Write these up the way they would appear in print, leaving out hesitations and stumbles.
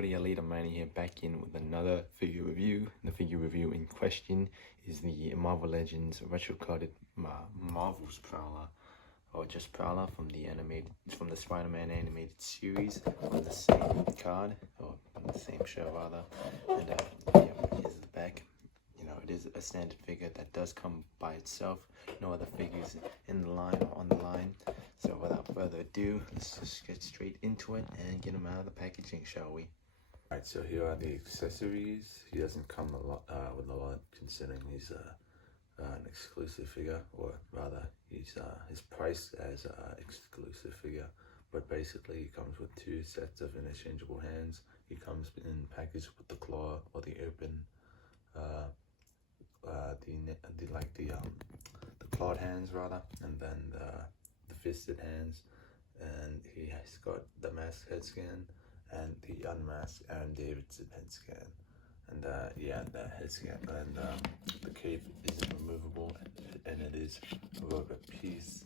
everybody, Alita Manny here, back in with another figure review. The figure review in question is the Marvel Legends retro carded Marvel's Prowler, or just Prowler from the Spider-Man animated series on the same card, or on the same show rather. And yeah, here's the back. You know, it is a standard figure that does come by itself. No other figures in the line or on the line. So without further ado, let's just get straight into it and get him out of the packaging, shall we? Alright, so here are the accessories. He doesn't come with a lot, considering he's an exclusive figure, or rather, he's priced as an exclusive figure. But basically, he comes with 2 sets of interchangeable hands. He comes in packaged with the claw or the open, the clawed hands rather, and then the fisted hands. And he has got the masked head scan and the unmasked Aaron Davidson head scan. And yeah, the head scan and the cape is removable, and it is a rubber piece,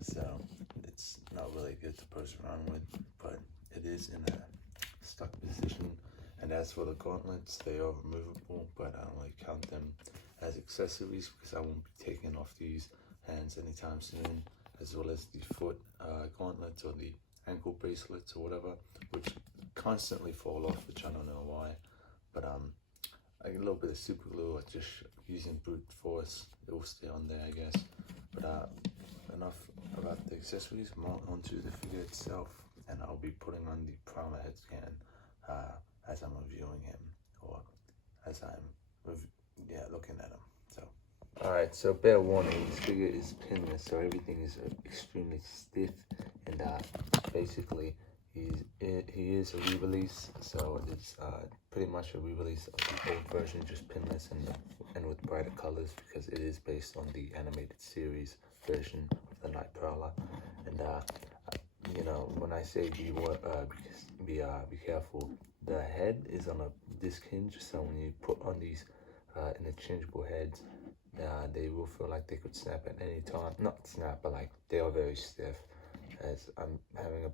so it's not really good to pose around with, but it is in a stuck position. And as for the gauntlets, they are removable, but I only count them as accessories because I won't be taking off these hands anytime soon, as well as the foot gauntlets or the ankle bracelets or whatever, which constantly fall off, which I don't know why. But a little bit of super glue, or just using brute force, it will stay on there, I guess. But enough about the accessories. Onto the figure itself, and I'll be putting on the Prowler head scan as I'm reviewing him, or as I'm looking at him. So, alright, so bear warning, this figure is pinless, so everything is extremely stiff, and basically he is a re-release, so it's pretty much a re-release of the old version, just pinless and with brighter colors, because it is based on the animated series version of the Night Prowler. And you know, when I say be careful, the head is on a disc hinge, so when you put on these interchangeable heads, they will feel like they could snap at any time. Not snap, but like they are very stiff, as I'm having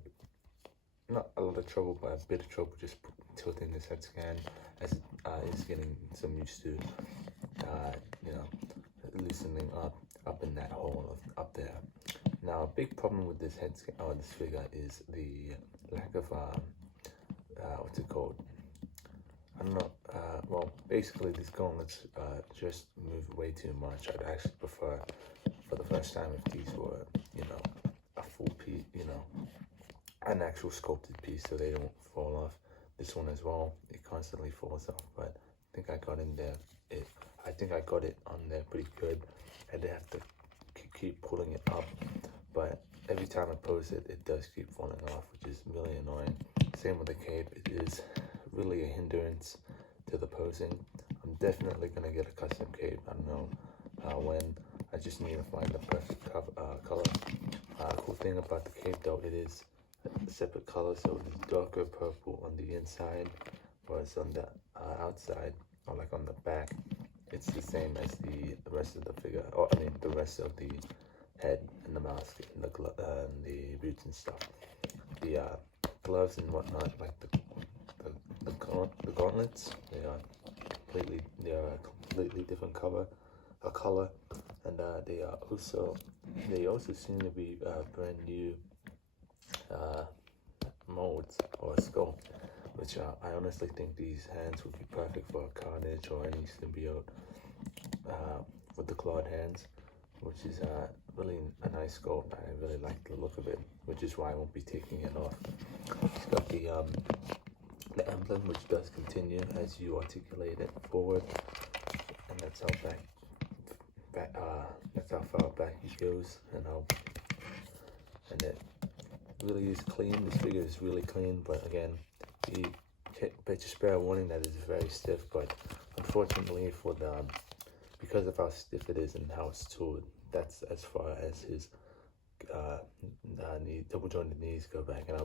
not a lot of trouble, but a bit of trouble just tilting this head scan, as it is getting some used to, you know, loosening up in that hole up there. Now, a big problem with this head scan, or this figure, is the lack of what's it called? I don't know. Well, basically, these gauntlets just move way too much. I'd actually prefer, for the first time, if these were, you know, a full piece, you know, an actual sculpted piece, so they don't fall off. This one as well, it constantly falls off, but I think I got in there. I think I got it on there pretty good. I did have to keep pulling it up, but every time I pose it, it does keep falling off, which is really annoying. Same with the cape, it is really a hindrance to the posing. I'm definitely gonna get a custom cape. I don't know when. I just need to find the perfect color. Cool thing about the cape though, it is a separate color, so it's darker purple on the inside, whereas on the outside, or like on the back, it's the same as the rest of the figure, or I mean the rest of the head and the mask and the boots and stuff. The gloves and whatnot, like the gauntlets, they are completely different color, and they also seem to be brand new molds or sculpt, which I honestly think these hands would be perfect for Carnage or any symbiote with the clawed hands, which is really a nice sculpt. I really like the look of it, which is why I won't be taking it off. It's got the emblem, which does continue as you articulate it forward, and that's how that's how far back he goes, and it really is clean. This figure is really clean, but again, but just bear warning that it's very stiff. But unfortunately, because of how stiff it is and how it's tooled, that's as far as his double jointed knees go back, and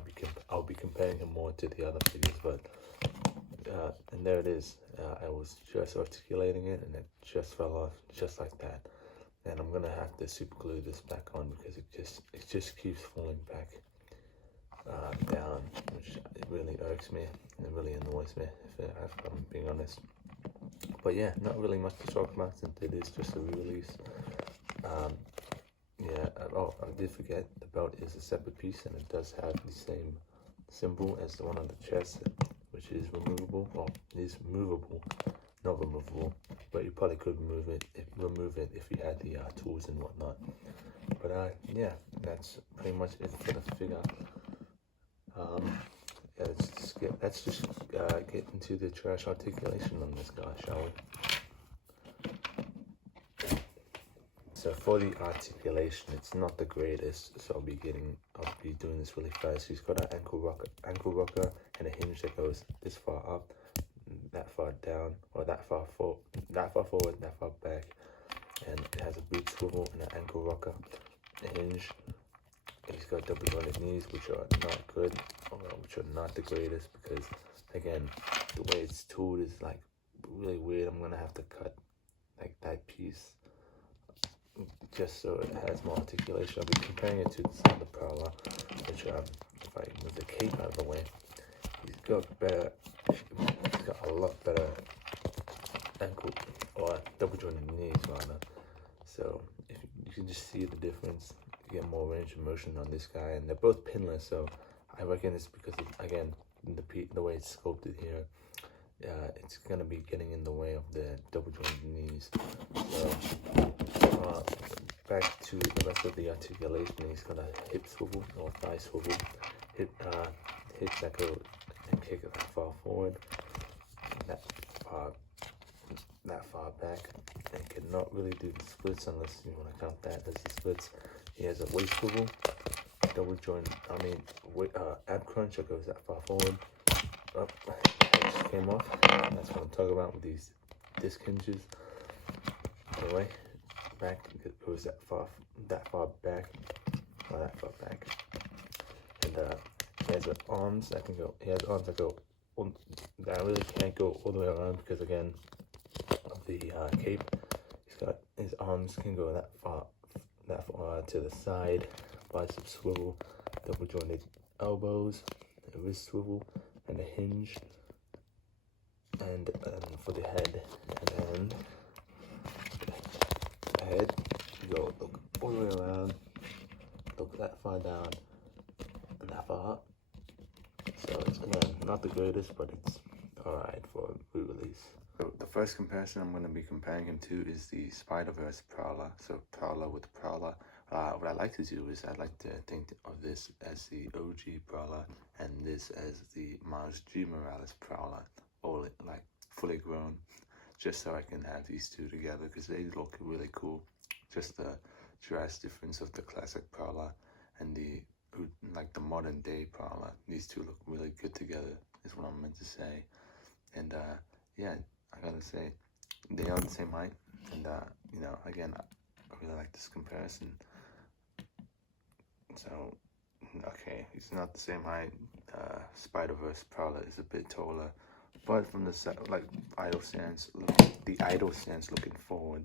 I'll be comparing him more to the other figures. But and there it is. I was just articulating it, and it just fell off just like that. And I'm gonna have to super glue this back on because it just keeps falling back. down, which it really irks me. It really annoys me, if I'm being honest. But yeah, not really much to talk about since it is just a re-release. Yeah, oh, I did forget the belt is a separate piece and it does have the same symbol as the one on the chest, which is removable. Well, it is movable, not removable, but you probably could remove it if you had the tools and whatnot. But yeah, that's pretty much it for the figure. Yeah, let's just get into the trash articulation on this guy, shall we? So for the articulation, it's not the greatest, so I'll be doing this really fast. He's got an ankle rocker, and a hinge that goes this far up, that far down, or that far forward, that far back, and it has a boot swivel and an ankle rocker, a hinge. He's got double jointed knees, which are not good, or which are not the greatest, because again, the way it's tooled is like really weird. I'm gonna have to cut like that piece just so it has more articulation. I'll be comparing it to the Prowler, which if I move the cape out of the way, he's got a lot better ankle or double jointed knees rather. So if you can just see the difference, you get more range of motion on this guy, and they're both pinless. So I reckon it's because again the way it's sculpted here. It's gonna be getting in the way of the double jointed knees. So back to the rest of the articulation. He's got a hip swivel or thigh swivel, hips that go and kick it that far forward, that far back, and cannot really do the splits unless you want to count that as the splits. He has a waist swivel, double joint. Ab crunch that goes that far forward. Up, that just came off. That's what I'm talking about with these disc hinges. Anyway, back it goes that far back, or that far back. And he has arms that can go. He has arms that go. That really can't go all the way around because again of the cape. His arms can go that far to the side. Bicep swivel, double jointed elbows, a wrist swivel, and a hinge, and for the head, and then the head, you go look all the way around, look that far down, and that far up. So it's again not the greatest, but it's alright for re-release. So the first comparison I'm going to be comparing him to is the Spider-Verse Prowler. So Prowler with Prowler. What I like to do is I like to think of this as the OG Prowler and this as the Miles G. Morales Prowler, all like fully grown, just so I can have these two together because they look really cool. Just the drastic difference of the classic Prowler and the modern day Prowler. These two look really good together is what I'm meant to say. And yeah, I gotta say they are the same height, and you know, again, I really like this comparison. So okay, he's not the same height. Spider-Verse Prowler is a bit taller, but from the idle stance looking forward,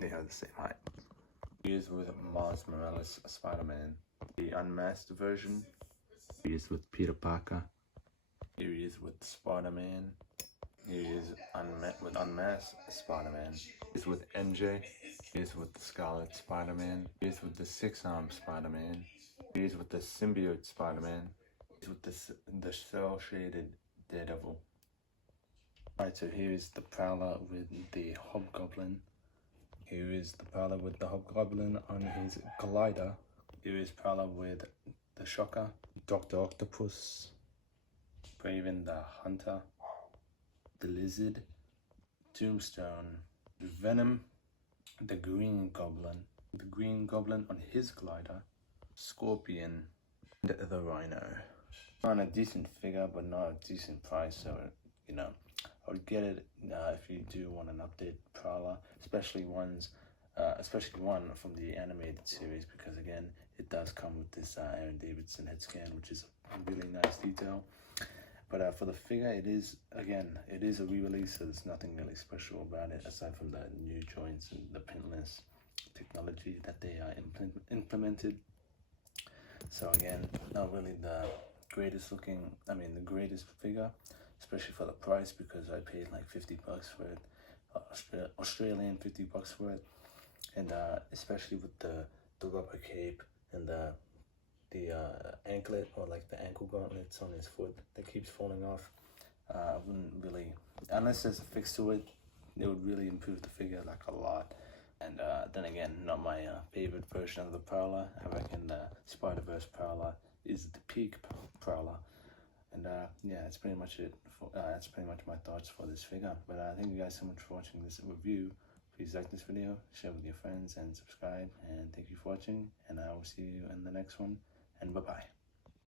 they are the same height. He is with Miles Morales Spider-Man. The unmasked version. He is with Peter Parker. Here he is with Spider-Man. Here he is with unmasked Spider-Man. He is with MJ. He is with the Scarlet Spider-Man. He is with the Six-Armed Spider-Man. He is with the Symbiote Spider-Man. He is with the Cell-Shaded Daredevil. Alright, so here is the Prowler with the Hobgoblin. Here is the Prowler with the Hobgoblin on his glider. Here is Prowler with the Shocker, Dr. Octopus, Braven the Hunter, the Lizard, Tombstone, Venom, the Green Goblin on his glider, Scorpion, and the Rhino. On a decent figure, but not a decent price, so you know, I would get it if you do want an updated Prowler, especially one from the animated series, because again, it does come with this Aaron Davidson head scan, which is a really nice detail. But for the figure, it is a re-release, so there's nothing really special about it aside from the new joints and the pinless technology that they implemented. So again, not really the greatest looking, the greatest figure, especially for the price, because I paid like 50 bucks for it, Australian 50 bucks for it. And especially with the rubber cape and the anklet, or like the ankle gauntlets on his foot that keeps falling off. I wouldn't really, unless there's a fix to it, it would really improve the figure like a lot. And then again, not my favorite version of the Prowler. I reckon the Spider-Verse Prowler is the peak Prowler. And yeah, that's pretty much it. That's pretty much my thoughts for this figure. But thank you guys so much for watching this review. Please like this video, share with your friends, and subscribe. And thank you for watching. And I will see you in the next one. And bye-bye.